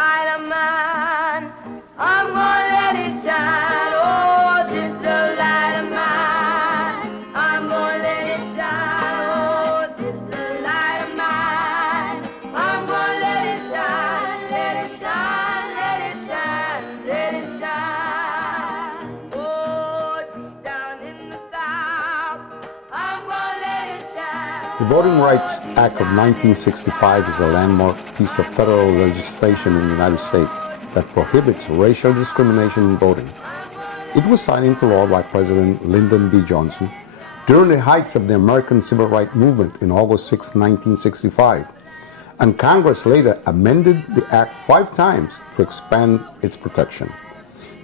light of mine. I'm gonna let it shine. Oh, this little light of mine. I'm gonna let it shine. Oh, this little light of mine. I'm gonna let it shine. Let it shine. Let it shine. Let it shine. Oh, deep down in the south. I'm gonna let it shine. The Voting Rights Act of 1965 is a landmark piece of federal legislation in the United States that prohibits racial discrimination in voting. It was signed into law by President Lyndon B. Johnson during the heights of the American Civil Rights Movement in August 6, 1965, and Congress later amended the act 5 times to expand its protection.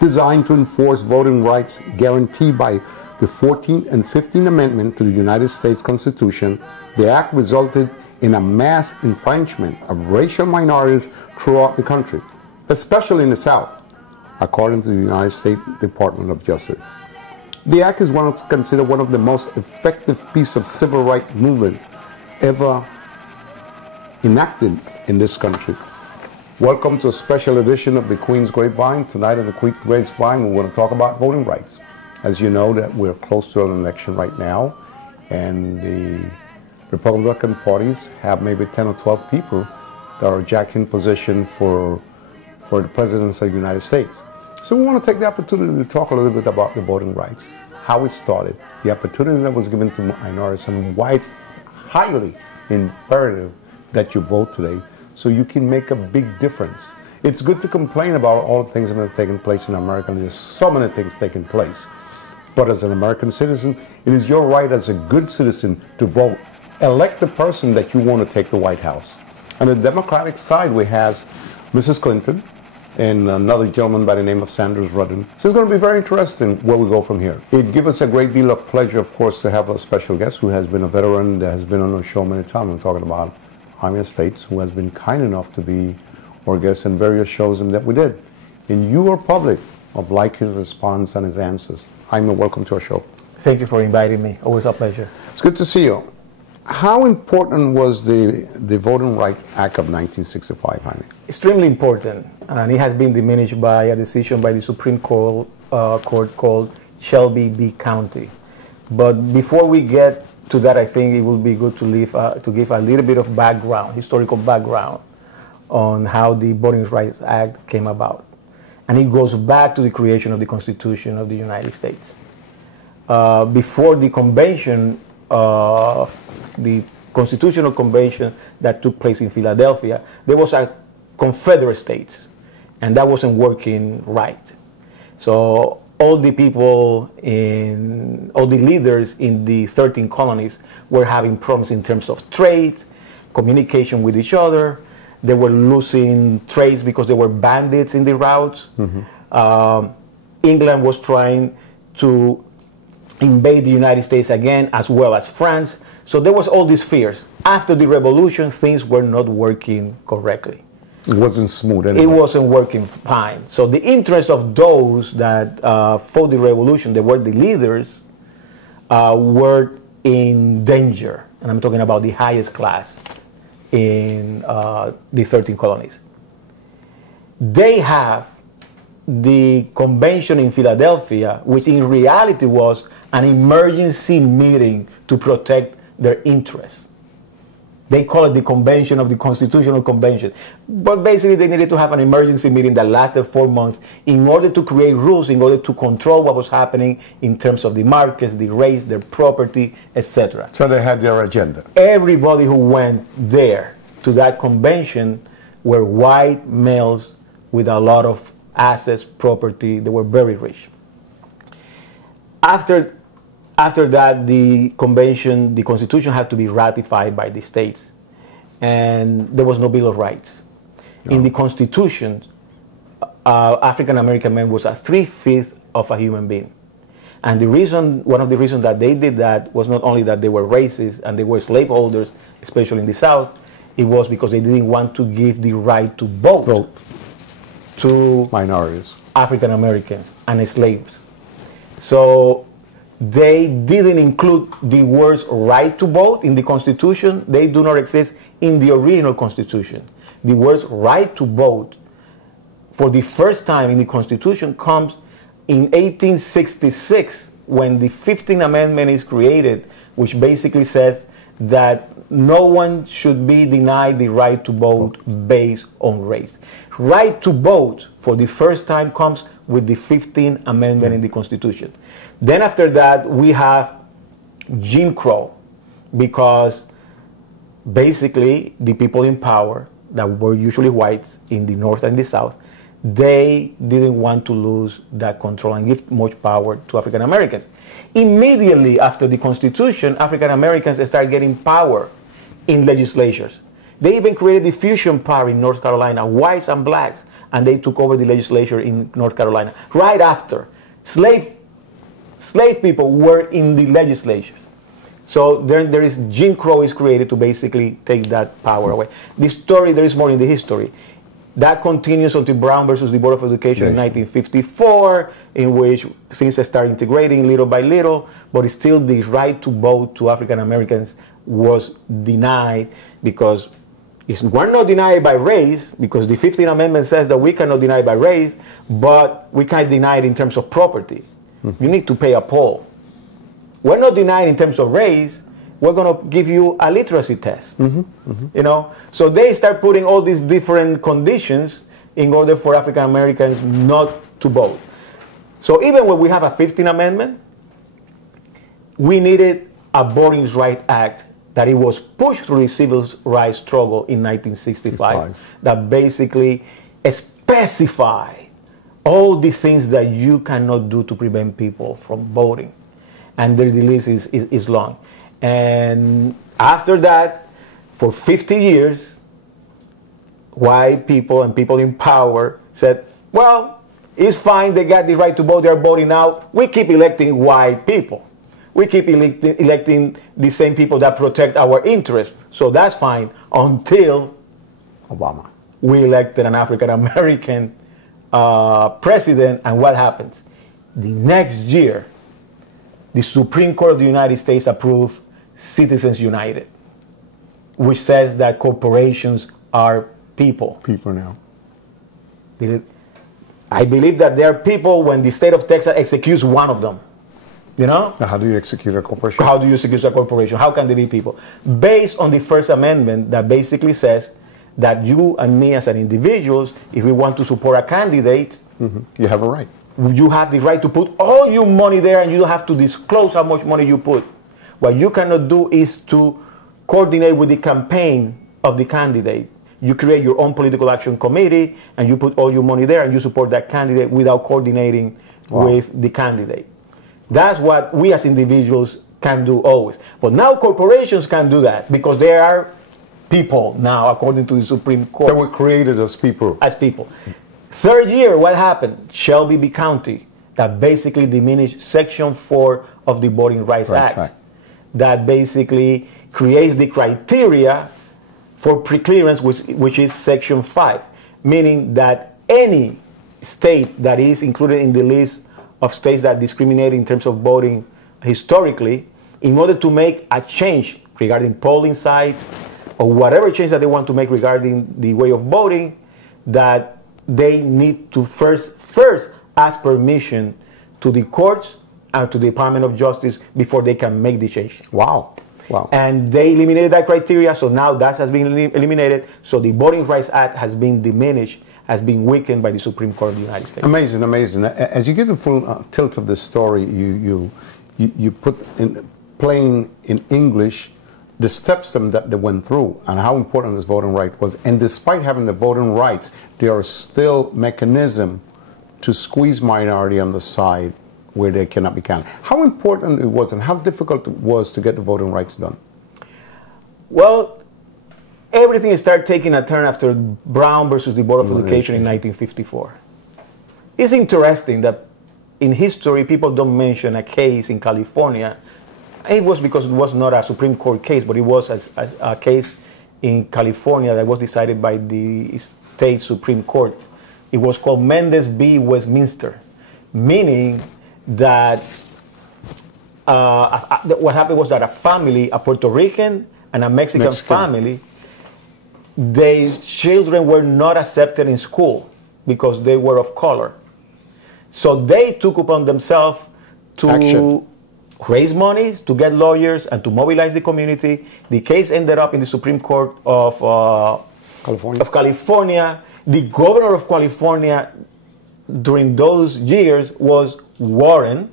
Designed to enforce voting rights guaranteed by the 14th and 15th Amendment to the United States Constitution, the act resulted in a mass infringement of racial minorities throughout the country, especially in the South, according to the United States Department of Justice. The act is considered one of the most effective pieces of civil rights movements ever enacted in this country. Welcome to a special edition of the Queen's Grapevine. Tonight on the Queen's Grapevine, we're going to talk about voting rights. As you know, that we're close to an election right now, and the Republican parties have maybe 10 or 12 people that are jacking position for the presidency of the United States. So we want to take the opportunity to talk a little bit about the voting rights, how it started, the opportunity that was given to minorities, and why it's highly imperative that you vote today so you can make a big difference. It's good to complain about all the things that are taking place in America, and there's so many things taking place. But as an American citizen, it is your right as a good citizen to vote. Elect the person that you want to take the White House. On the Democratic side, we have Mrs. Clinton and another gentleman by the name of Sanders Rudden. So it's going to be very interesting where we go from here. It gives us a great deal of pleasure, of course, to have a special guest who has been a veteran, that has been on the show many times. I'm talking about Jaime Estates, who has been kind enough to be our guest in various shows that we did. And you are public of like his response and his answers. Jaime, welcome to our show. Thank you for inviting me. Always a pleasure. It's good to see you. How important was the Voting Rights Act of 1965, Jaime? Extremely important, and it has been diminished by a decision by the Supreme Court called Shelby v. County. But before we get to that, I think it would be good to give a little bit of background, historical background, on how the Voting Rights Act came about. And it goes back to the creation of the Constitution of the United States. Before the convention, the Constitutional Convention that took place in Philadelphia, there was a Confederate States, and that wasn't working right. So all the people all the leaders in the 13 colonies were having problems in terms of trade, communication with each other. They were losing trades because there were bandits in the routes. Mm-hmm. England was trying to invade the United States again, as well as France. So there was all these fears. After the revolution, things were not working correctly. It wasn't smooth anyway. It wasn't working fine. So the interest of those that fought the revolution, they were the leaders, were in danger. And I'm talking about the highest class in the 13 colonies. They have the convention in Philadelphia, which in reality was an emergency meeting to protect their interests. They call it the convention of the Constitutional Convention. But basically they needed to have an emergency meeting that lasted 4 months in order to create rules, in order to control what was happening in terms of the markets, the rates, their property, etc. So they had their agenda. Everybody who went there to that convention were white males with a lot of assets, property. They were very rich. After that, the convention, the Constitution had to be ratified by the states, and there was no Bill of Rights. No. In the Constitution, African American man was a 3/5 of a human being, and one of the reasons that they did that was not only that they were racist and they were slaveholders, especially in the South. It was because they didn't want to give the right to vote to minorities, African Americans, and slaves. So they didn't include the words right to vote in the Constitution. They do not exist in the original Constitution. The words right to vote for the first time in the Constitution comes in 1866 when the 15th Amendment is created, which basically says that no one should be denied the right to vote based on race. Right to vote for the first time comes with the 15th Amendment in the Constitution. Then after that, we have Jim Crow, because basically the people in power that were usually whites in the North and the South, they didn't want to lose that control and give much power to African Americans. Immediately after the Constitution, African Americans started getting power in legislatures. They even created the fusion power in North Carolina, whites and blacks, and they took over the legislature in North Carolina. Right after, slave people were in the legislature. So there is Jim Crow is created to basically take that power away. The story, there is more in the history. That continues until Brown versus the Board of Education in 1954, in which things start integrating little by little, but still the right to vote to African Americans was denied, because we're not denied by race, because the 15th Amendment says that we cannot deny by race, but we can't deny it in terms of property. You need to pay a poll. We're not denied in terms of race. We're going to give you a literacy test. You know, so they start putting all these different conditions in order for African Americans not to vote. So even when we have a 15th Amendment, we needed a Voting Rights Act that it was pushed through the civil rights struggle in 1965 that basically specify all the things that you cannot do to prevent people from voting. And the list is long. And after that, for 50 years, white people and people in power said, well, it's fine, they got the right to vote, they're voting now. We keep electing white people. We keep electing the same people that protect our interests. So that's fine until Obama. We elected an African-American president, and what happened? The next year, the Supreme Court of the United States approved Citizens United, which says that corporations are people. People now. I believe that they are people when the state of Texas executes one of them. You know? Now, how do you execute a corporation? How do you execute a corporation? How can they be people? Based on the First Amendment that basically says that you and me as an individuals, if we want to support a candidate, you have a right. You have the right to put all your money there, and you don't have to disclose how much money you put. What you cannot do is to coordinate with the campaign of the candidate. You create your own political action committee, and you put all your money there, and you support that candidate without coordinating with the candidate. That's what we as individuals can do always. But now corporations can do that, because they are people now, according to the Supreme Court. They were created as people. As people. Third year, what happened? Shelby v. County, that basically diminished Section 4 of the Voting Rights Act. That basically creates the criteria for preclearance, which is Section 5, meaning that any state that is included in the list of states that discriminate in terms of voting historically, in order to make a change regarding polling sites or whatever change that they want to make regarding the way of voting, that they need to first ask permission to the courts and to the Department of Justice before they can make the change. Wow. And they eliminated that criteria, so now that has been eliminated. So the Voting Rights Act has been diminished, has been weakened by the Supreme Court of the United States. Amazing, amazing. As you get the full tilt of this story, you put in plain in English the steps that they went through and how important this voting right was. And despite having the voting rights, there are still mechanisms to squeeze minority on the side where they cannot be counted. How important it was and how difficult it was to get the voting rights done? Well, everything started taking a turn after Brown versus the Board of Education in 1954. It's interesting that in history, people don't mention a case in California. It was because it was not a Supreme Court case, but it was a case in California that was decided by the state Supreme Court. It was called Mendez v. Westminster, meaning that what happened was that a family, a Puerto Rican and a Mexican family, their children were not accepted in school because they were of color. So they took upon themselves to raise monies, to get lawyers, and to mobilize the community. The case ended up in the Supreme Court of California. The governor of California during those years was Warren,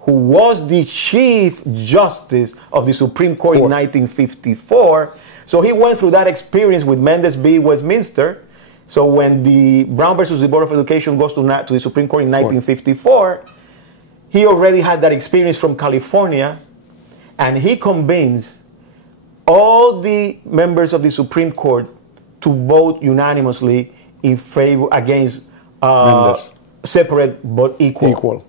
who was the Chief Justice of the Supreme Court in 1954. So he went through that experience with Mendes v. Westminster. So when the Brown versus the Board of Education goes to the Supreme Court in 1954, he already had that experience from California, and he convinced all the members of the Supreme Court to vote unanimously in favor against separate but equal.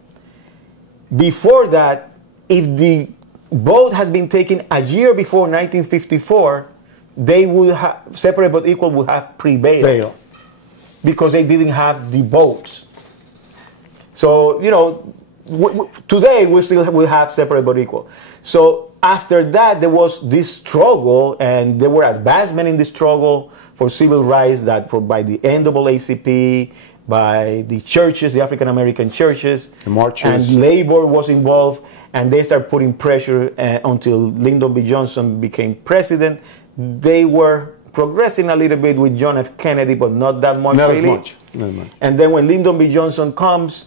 Before that, if the vote had been taken a year before 1954, they would have separate but equal would have prevailed because they didn't have the votes. So today we still will have separate but equal. So after that, there was this struggle, and there were advancements in the struggle for civil rights by the NAACP, by the churches, the African American churches, the marches, and labor was involved, and they started putting pressure until Lyndon B. Johnson became president. They were progressing a little bit with John F. Kennedy, but not that much, not really. Not much. And then when Lyndon B. Johnson comes,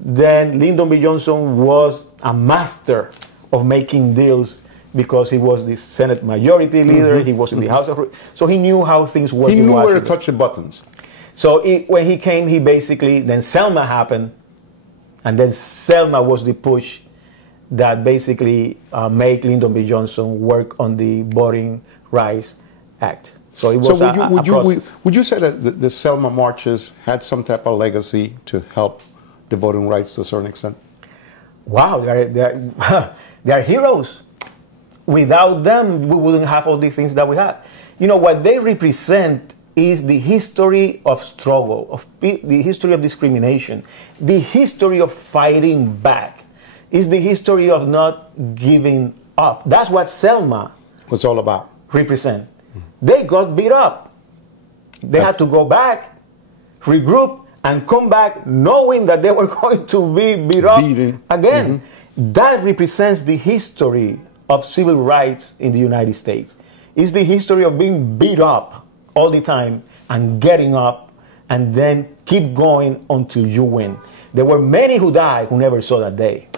then Lyndon B. Johnson was a master of making deals because he was the Senate Majority Leader, he was in the House of... So he knew how things worked. He knew where to touch the buttons. So when he came, then Selma happened, and then Selma was the push that basically made Lyndon B. Johnson work on the Voting Rights Act. So it was would you say that the Selma marches had some type of legacy to help the voting rights to a certain extent? Wow, they are heroes. Without them, we wouldn't have all the things that we have. What they represent is the history of struggle, the history of discrimination, the history of fighting back. It's the history of not giving up. That's what Selma was all about. Represent. They got beat up. They had to go back, regroup, and come back knowing that they were going to be beat up again. That represents the history of civil rights in the United States. It's the history of being beat up all the time and getting up and then keep going until you win. There were many who died who never saw that day.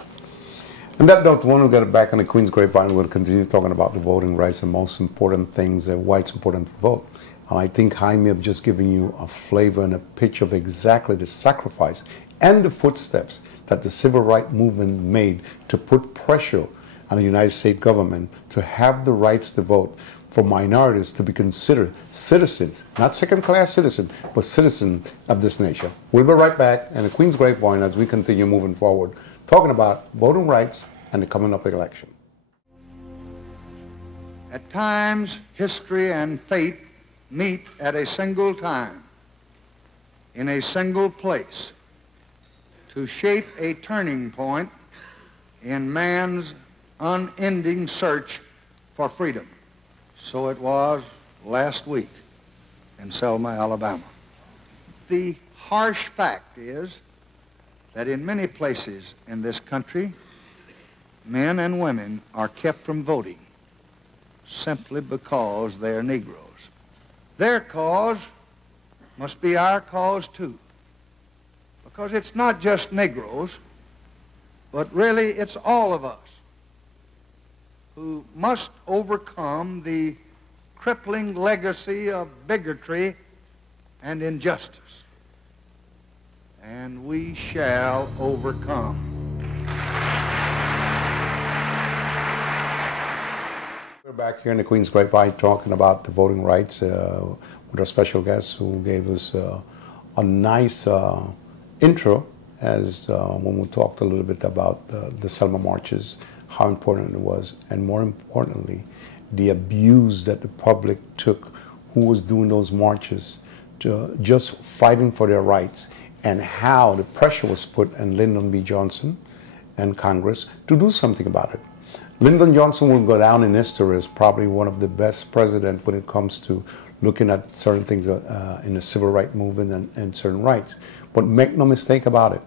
And that note, when we get back on the Queen's Grapevine, we're going to continue talking about the voting rights and most important things and why it's important to vote. And I think Jaime have just given you a flavor and a picture of exactly the sacrifice and the footsteps that the civil rights movement made to put pressure on the United States government to have the rights to vote, for minorities to be considered citizens, not second-class citizens, but citizens of this nation. We'll be right back in the Queen's Grapevine as we continue moving forward, talking about voting rights and the coming up election. At times, history and fate meet at a single time, in a single place, to shape a turning point in man's unending search for freedom. So it was last week in Selma, Alabama. The harsh fact is that in many places in this country, men and women are kept from voting simply because they are Negroes. Their cause must be our cause too, because it's not just Negroes, but really it's all of us who must overcome the crippling legacy of bigotry and injustice. And we shall overcome. We're back here in the Queen's Grapevine talking about the voting rights with our special guest who gave us a nice intro as when we talked a little bit about the Selma marches, how important it was, and more importantly, the abuse that the public took who was doing those marches to just fighting for their rights, and how the pressure was put on Lyndon B. Johnson and Congress to do something about it. Lyndon Johnson will go down in history as probably one of the best presidents when it comes to looking at certain things in the civil rights movement and certain rights. But make no mistake about it,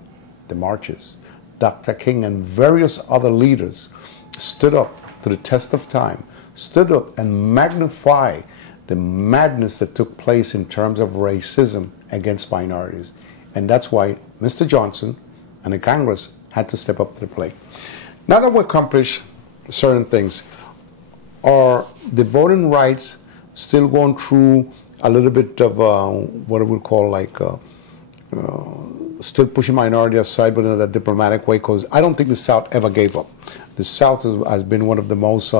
the marches, Dr. King and various other leaders stood up to the test of time, stood up and magnified the madness that took place in terms of racism against minorities. And that's why Mr. Johnson and the Congress had to step up to the plate. Now that we've accomplished certain things, are the voting rights still going through a little bit of what I would call like still pushing minority aside, but in a diplomatic way? Because I don't think the South ever gave up. The South has been one of the most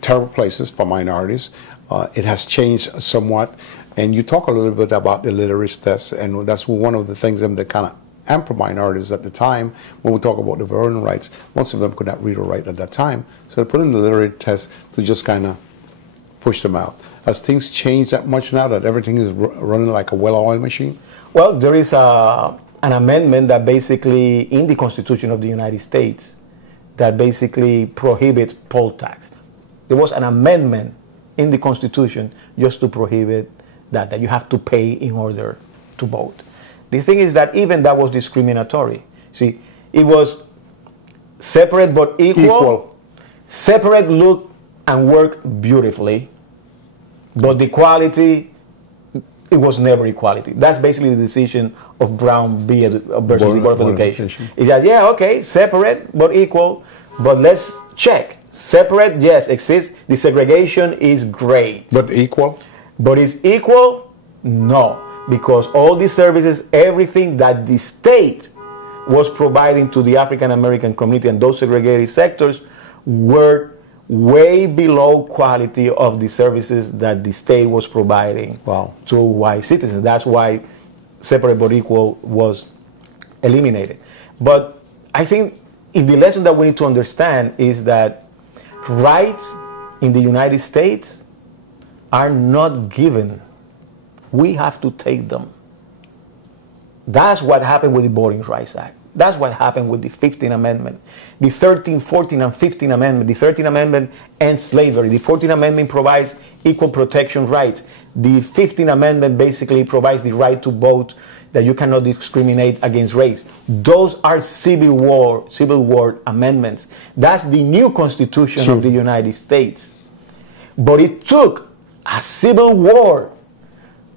terrible places for minorities. It has changed somewhat. And you talk a little bit about the literacy test, and that's one of the things that kind of ample minorities at the time, when we talk about the voting rights, most of them could not read or write at that time. So they put in the literacy test to just kind of push them out. Has things changed that much now that everything is running like a well-oiled machine? Well, there is an amendment that basically, in the Constitution of the United States, that basically prohibits poll tax. There was an amendment in the Constitution just to prohibit that you have to pay in order to vote. The thing is that even that was discriminatory. See, it was separate but equal. Separate look and work beautifully, but the quality, it was never equality. That's basically the decision of Brown v. versus Board of Education. It's just, yeah, okay, separate but equal, but let's check. Separate, yes, exists. The segregation is great. But equal? But is equal? No. Because all these services, everything that the state was providing to the African American community and those segregated sectors were way below quality of the services that the state was providing to white citizens. That's why separate but equal was eliminated. But I think the lesson that we need to understand is that rights in the United States are not given. We have to take them. That's what happened with the Voting Rights Act. That's what happened with the 15th Amendment. The 13th, 14th, and 15th Amendment. The 13th Amendment ends slavery. The 14th Amendment provides equal protection rights. The 15th Amendment basically provides the right to vote, that you cannot discriminate against race. Those are Civil War amendments. That's the new Constitution of the United States. But it took a civil war,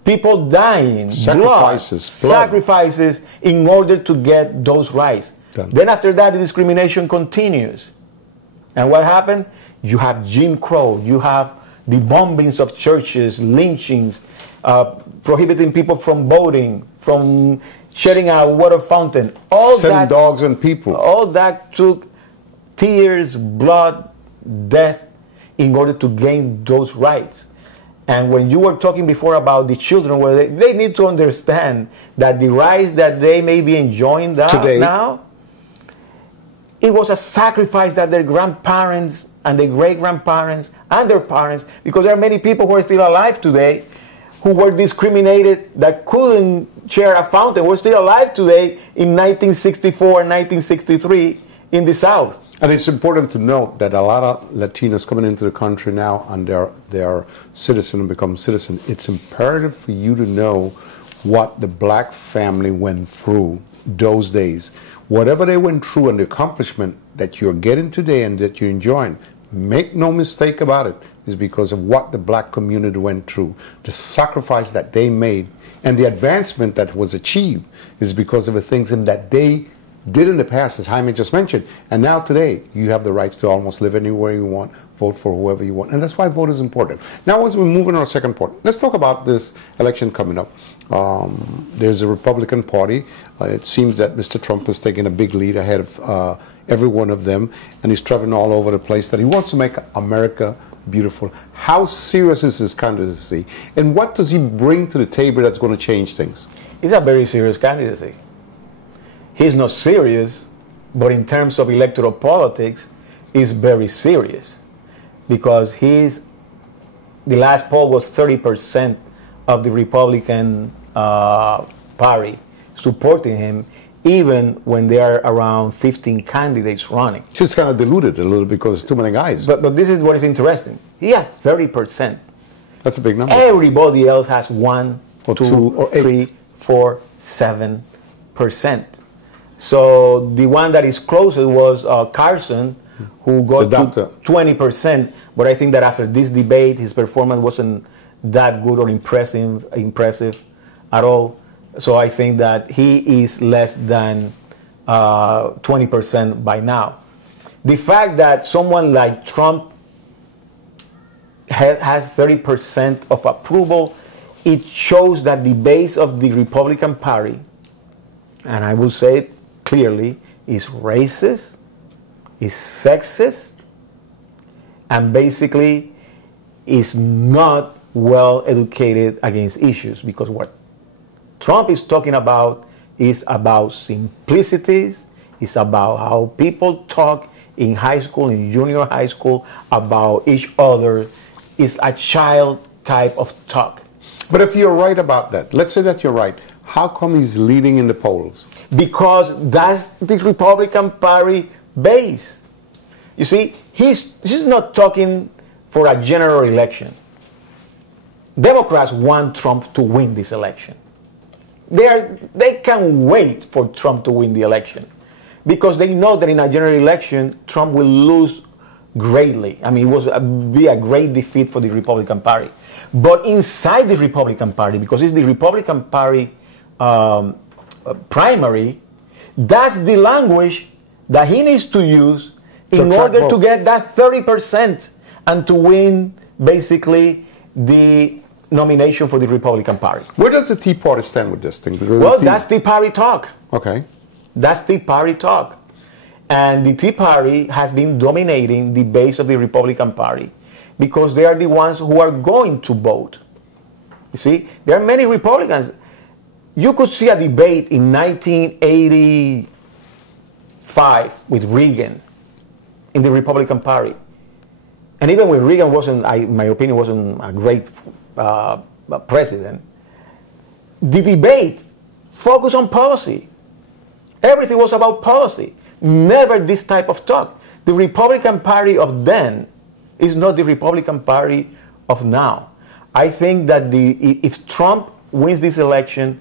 people dying, sacrifices in order to get those rights. Then after that, the discrimination continues. And what happened? You have Jim Crow, you have the bombings of churches, lynchings, prohibiting people from voting, from sharing a water fountain. Sending dogs and people. All that took tears, blood, death in order to gain those rights. And when you were talking before about the children, where they need to understand that the rights that they may be enjoying now, it was a sacrifice that their grandparents and their great-grandparents and their parents, because there are many people who are still alive today who were discriminated, that couldn't share a fountain, were still alive today in 1964 and 1963 in the South. And it's important to note that a lot of Latinos coming into the country now and they're citizens and become citizens. It's imperative for you to know what the black family went through those days. Whatever they went through and the accomplishment that you're getting today and that you're enjoying, make no mistake about it, is because of what the black community went through. The sacrifice that they made and the advancement that was achieved is because of the things that they did in the past, as Jaime just mentioned. And now today, you have the rights to almost live anywhere you want, vote for whoever you want. And that's why vote is important. Now, as we move on to our second point, let's talk about this election coming up. There's a Republican Party. It seems that Mr. Trump is taking a big lead ahead of every one of them. And he's traveling all over the place that he wants to make America beautiful. How serious is his candidacy? And what does he bring to the table that's going to change things? He's a very serious candidacy. He's not serious, but in terms of electoral politics, he's very serious, because the last poll was 30% of the Republican Party supporting him, even when there are around 15 candidates running. Just kind of diluted a little because there's too many guys. But this is what is interesting. He has 30%. That's a big number. Everybody else has 1, Or 2, two, or 8. 3, 4, 7%. So the one that is closest was Carson, who got to 20%. But I think that after this debate, his performance wasn't that good or impressive at all. So I think that he is less than 20% by now. The fact that someone like Trump has 30% of approval, it shows that the base of the Republican Party, and I will say it clearly, is racist, is sexist, and basically is not well educated against issues, because what Trump is talking about is about simplicities, it's about how people talk in high school, in junior high school, about each other. It's a child type of talk. But if you're right about that, let's say that you're right, how come he's leading in the polls? Because that's the Republican Party base. You see, he's not talking for a general election. Democrats want Trump to win this election. They can wait for Trump to win the election because they know that in a general election, Trump will lose greatly. I mean, it would be a great defeat for the Republican Party. But inside the Republican Party, because it's the Republican Party primary, that's the language that he needs to use in order to get that 30% and to win basically the nomination for the Republican Party. Where does the Tea Party stand with this thing? Because well, that's Tea Party talk. Okay. That's Tea Party talk. And the Tea Party has been dominating the base of the Republican Party because they are the ones who are going to vote. You see, there are many Republicans. You could see a debate in 1985 with Reagan in the Republican Party. And even when Reagan wasn't, in my opinion, wasn't a great president, the debate focused on policy. Everything was about policy. Never this type of talk. The Republican Party of then is not the Republican Party of now. I think that if Trump wins this election,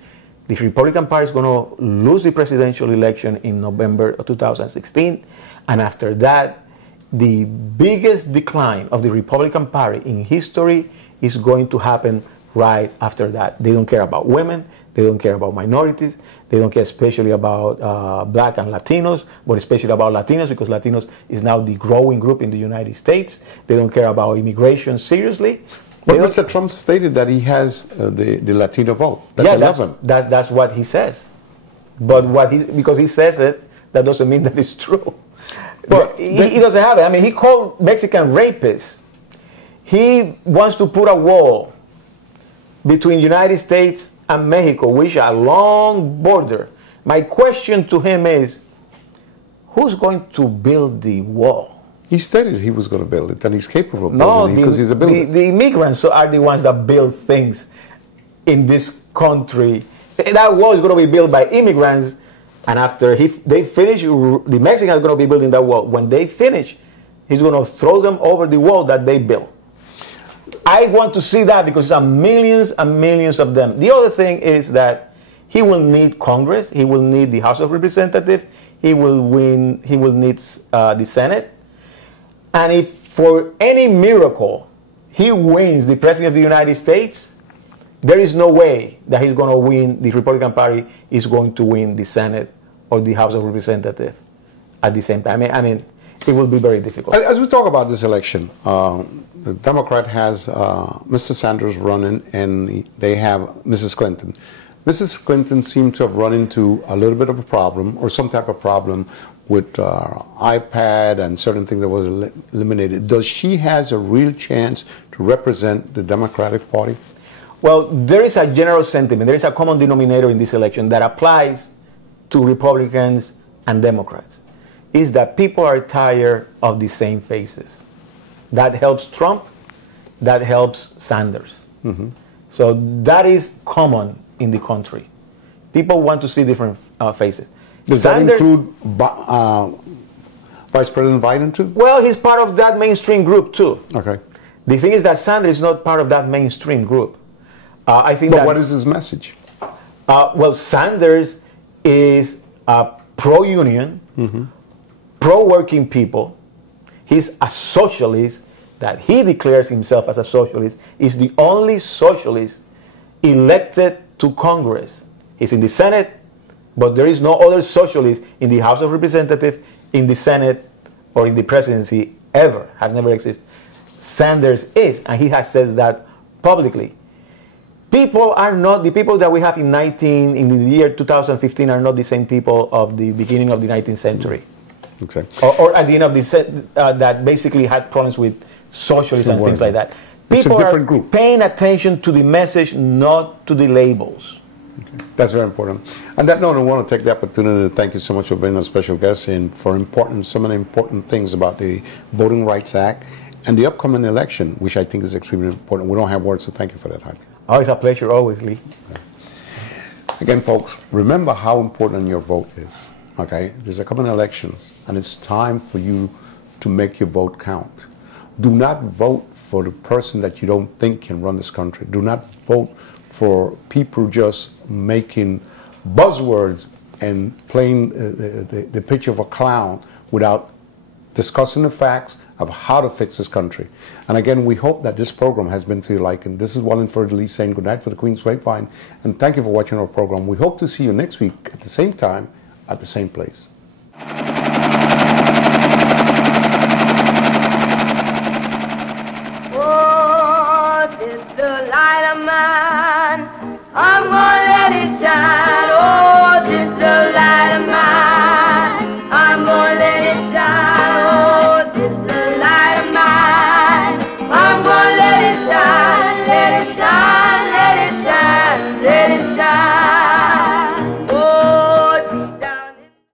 the Republican Party is going to lose the presidential election in November of 2016. And after that, the biggest decline of the Republican Party in history is going to happen right after that. They don't care about women. They don't care about minorities. They don't care especially about black and Latinos, but especially about Latinos because Latinos is now the growing group in the United States. They don't care about immigration seriously. But Mr. Trump stated that he has the Latino vote. That's what he says. But because he says it, that doesn't mean that it's true. But he doesn't have it. I mean, he called Mexican rapists. He wants to put a wall between the United States and Mexico, which are a long border. My question to him is, who's going to build the wall? He stated he was going to build it, and he's capable of building it because he's a builder. The immigrants are the ones that build things in this country. That wall is going to be built by immigrants, and after they finish, the Mexicans are going to be building that wall. When they finish, he's going to throw them over the wall that they built. I want to see that because there are millions and millions of them. The other thing is that he will need Congress. He will need the House of Representatives. He will need the Senate. And if for any miracle he wins the President of the United States, there is no way that he's going to win, the Republican Party is going to win the Senate or the House of Representatives at the same time. I mean, it will be very difficult. As we talk about this election, the Democrat has Mr. Sanders running, and they have Mrs. Clinton. Mrs. Clinton seemed to have run into a little bit of a problem, or some type of problem, with iPad and certain things that was eliminated. Does she has a real chance to represent the Democratic Party? Well, there is a general sentiment, there is a common denominator in this election that applies to Republicans and Democrats, is that people are tired of the same faces. That helps Trump, that helps Sanders. Mm-hmm. So that is common in the country. People want to see different faces. Does Sanders, that include Vice President Biden too? Well, he's part of that mainstream group too. Okay. The thing is that Sanders is not part of that mainstream group. I think. But what is his message? Well, Sanders is pro-union, pro-working people. He's a socialist. That he declares himself as a socialist. Is the only socialist elected to Congress. He's in the Senate, but there is no other socialist in the House of Representatives, in the Senate, or in the presidency ever. Has never existed. Sanders is, and he has said that publicly. People are not, the people that we have in the year 2015 are not the same people of the beginning of the 19th century. Exactly. Or at the end of the that basically had problems with socialism and things like that. People it's a different are group. Paying attention to the message, not to the labels. Okay. That's very important. On that note, I want to take the opportunity to thank you so much for being a special guest and for so many important things about the Voting Rights Act and the upcoming election, which I think is extremely important. We don't have words, so thank you for that, Jaime. Oh, it's a pleasure, always, Lee. Again, folks, remember how important your vote is. Okay, there's a coming elections, and it's time for you to make your vote count. Do not vote for the person that you don't think can run this country. Do not vote for people just making buzzwords and playing the picture of a clown without discussing the facts of how to fix this country. And again, we hope that this program has been to your liking. This is Wallingford Lee saying good night for the Queen's Grapevine, and thank you for watching our program. We hope to see you next week at the same time, at the same place. Oh, this the light of mine, I'm gonna let it shine.